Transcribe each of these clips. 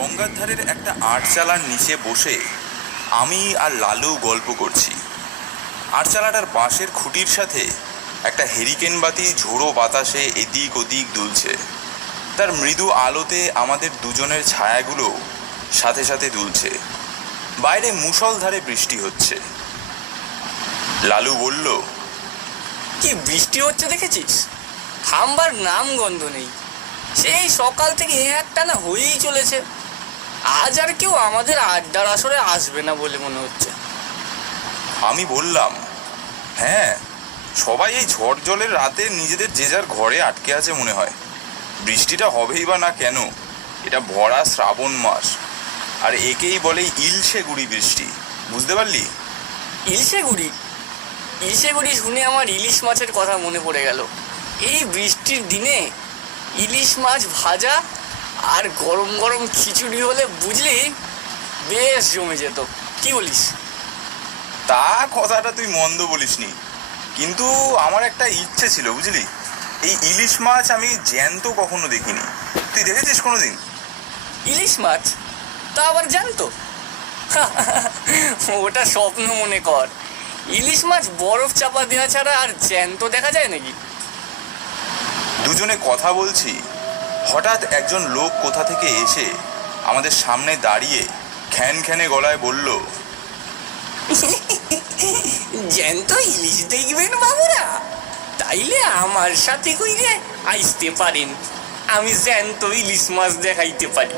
গঙ্গার ধারের একটা আটচালার নিচে বসে আমি আর লালু গল্প করছি। আটচালাটার বাঁশের খুঁটির সাথে একটা হেরিকেন বাতি ঝোড়ো বাতাসে এদিক ওদিক দুলছে। তার মৃদু আলোতে আমাদের দুজনের ছায়াগুলো সাথে সাথে দুলছে। বাইরে মুষলধারে বৃষ্টি হচ্ছে। লালু বলল, কি বৃষ্টি হচ্ছে দেখেছিস? থামবার নাম গন্ধ নেই। সেই সকাল থেকে একটানা হয়েই চলেছে। আজ আর কেউ আমাদের আড্ডার আসরে আসবে না বলে মনে হচ্ছে। আমি বললাম, হ্যাঁ, সবাই এই ঝড় জলের রাতে নিজেদের যে যার ঘরে আটকে আছে মনে হয়। বৃষ্টিটা হবেই বা না কেন, এটা ভরা শ্রাবণ মাস, আর একেই বলে ইলশে গুড়ি বৃষ্টি। বুঝতে পারলি? ইলিশে গুড়ি শুনে আমার ইলিশ মাছের কথা মনে পড়ে গেল। এই বৃষ্টির দিনে ইলিশ মাছ ভাজা আর গরম গরম খিচুড়ি হলে বুঝলি বেশ জমে যেত। কি বলিস? তা কথাটা তুই মন্দ বলিসনি, কিন্তু আমার একটা ইচ্ছে ছিল, বুঝলি। এই ইলিশ মাছ আমি জ্যান্ত কখনো দেখিনি। তুই দেখেছিস কোনোদিন? ইলিশ মাছ? তা আবার জানতো? ওটা স্বপ্ন মনে কর। ইলিশ মাছ বরফ চাপা দেওয়া ছাড়া আর জ্যান্ত দেখা যায় নাকি? দুজনে কথা বলছি, হঠাৎ একজন লোক কোথা থেকে এসে আমাদের সামনে দাঁড়িয়ে খ্যানখ্যানে গলায় বলল, জ্যান্ত ইলিশ দেখবেন বাবুরা? তাইলে আমার সাথে কইরে আসতে পারেন, আমি জ্যান্ত ইলিশ মাছ দেখাইতে পারি।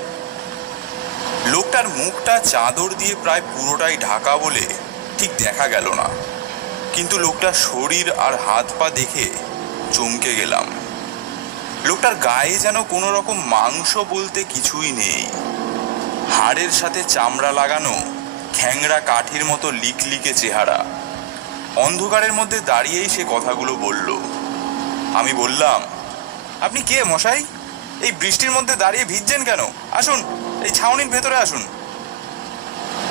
লোকটার মুখটা চাদর দিয়ে প্রায় পুরোটাই ঢাকা বলে ঠিক দেখা গেল না, কিন্তু লোকটার শরীর আর হাত পা দেখে চমকে গেলাম। লোকটার গায়ে যেন কোনো রকম মাংস বলতে কিছুই নেই। হাড়ের সাথে চামড়া লাগানো খ্যাংরা কাঠির মতো লিকলিকে চেহারা। অন্ধকারের মধ্যে দাঁড়িয়েই সে কথাগুলো বলল। আমি বললাম, আপনি কে মশাই? এই বৃষ্টির মধ্যে দাঁড়িয়ে ভিজছেন কেন? আসুন, এই ছাউনির ভেতরে আসুন।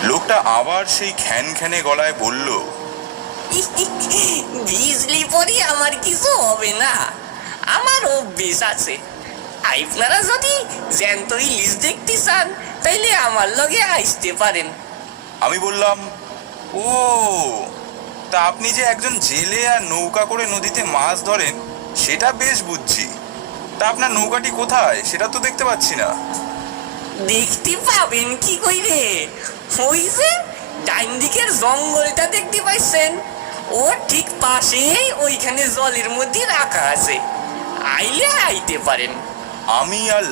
লোকটা আবার সেই খ্যানখ্যানে গলায় বলল, ভিজলি পরি আমার কিছু হবে না, আমার অভ্যেস আছে। আপনারা যদি জ্যান্ত ইলিশ দেখতে চান তাইলে আমার লগে আসতে পারেন। আমি বললাম, ও, তা আপনি যে একজন জেলে আর নৌকা করে নদীতে মাছ ধরেন সেটা বেশ বুঝছি। তা আপনার নৌকাটি কোথায় সেটা তো দেখতে পাচ্ছি না। দেখতে পাবেন কি কইরে? ওই যে ডাইন দিকের জঙ্গলটা দেখতে পাইছেন, ও ঠিক পাশেই ওইখানে জলের মধ্যে রাখা আছে। আইলে আইতে পারেন। আমি আর